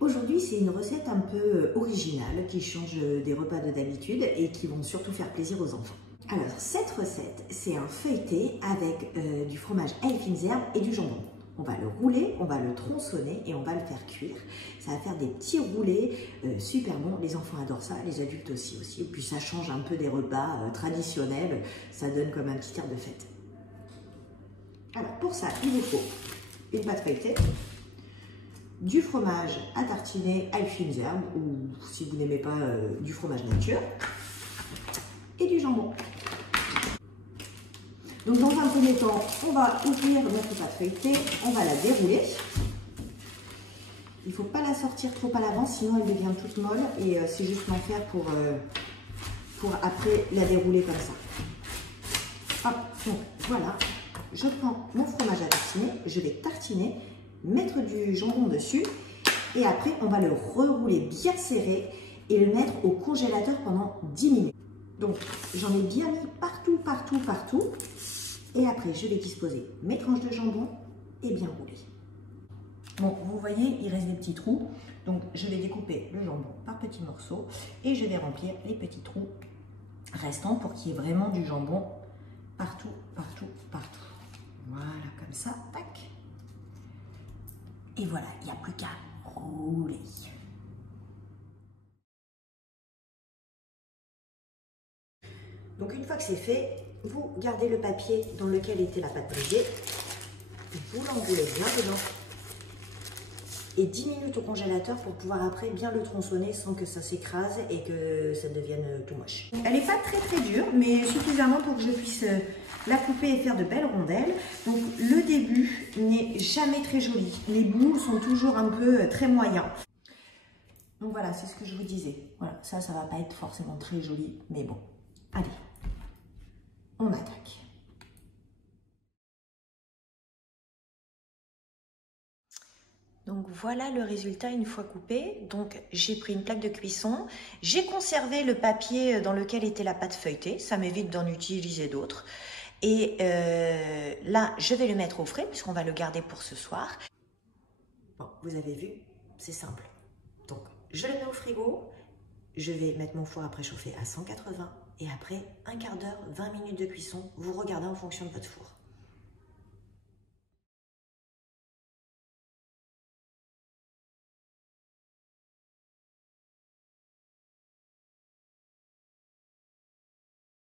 Aujourd'hui, c'est une recette un peu originale qui change des repas de d'habitude et qui vont surtout faire plaisir aux enfants. Alors, cette recette, c'est un feuilleté avec du fromage Elfinserb et du jambon. On va le rouler, on va le tronçonner et on va le faire cuire. Ça va faire des petits roulés super bons. Les enfants adorent ça, les adultes aussi. Et puis ça change un peu des repas traditionnels. Ça donne comme un petit air de fête. Alors, pour ça, il vous faut une pâte feuilletée, du fromage à tartiner Elfinserb ou si vous n'aimez pas du fromage nature et du jambon. Donc dans un premier temps, on va ouvrir notre pâte feuilletée, on va la dérouler. Il ne faut pas la sortir trop à l'avance, sinon elle devient toute molle et c'est juste l'enfer pour après la dérouler comme ça. Hop, donc voilà, je prends mon fromage à tartiner, je vais tartiner, mettre du jambon dessus et après on va le rerouler bien serré et le mettre au congélateur pendant 10 minutes. Donc j'en ai bien mis partout. Et après, je vais disposer mes tranches de jambon et bien rouler. Bon, vous voyez, il reste des petits trous. Donc, je vais découper le jambon par petits morceaux et je vais remplir les petits trous restants pour qu'il y ait vraiment du jambon partout. Voilà, comme ça, tac. Et voilà, il n'y a plus qu'à rouler. Donc, une fois que c'est fait, vous gardez le papier dans lequel était la pâte brisée, vous l'enroulez bien dedans et 10 minutes au congélateur pour pouvoir après bien le tronçonner sans que ça s'écrase et que ça devienne tout moche. Elle n'est pas très dure, mais suffisamment pour que je puisse la couper et faire de belles rondelles. Donc le début n'est jamais très joli. Les bouts sont toujours un peu très moyens. Donc voilà, c'est ce que je vous disais. Voilà, ça va pas être forcément très joli, mais bon, allez. On attaque. Donc voilà le résultat une fois coupé. Donc j'ai pris une plaque de cuisson, j'ai conservé le papier dans lequel était la pâte feuilletée, ça m'évite d'en utiliser d'autres. Et là, je vais le mettre au frais puisqu'on va le garder pour ce soir. Bon, vous avez vu, c'est simple. Donc je le mets au frigo, je vais mettre mon four à préchauffer à 180 et après un quart d'heure, 20 minutes de cuisson, vous regardez en fonction de votre four.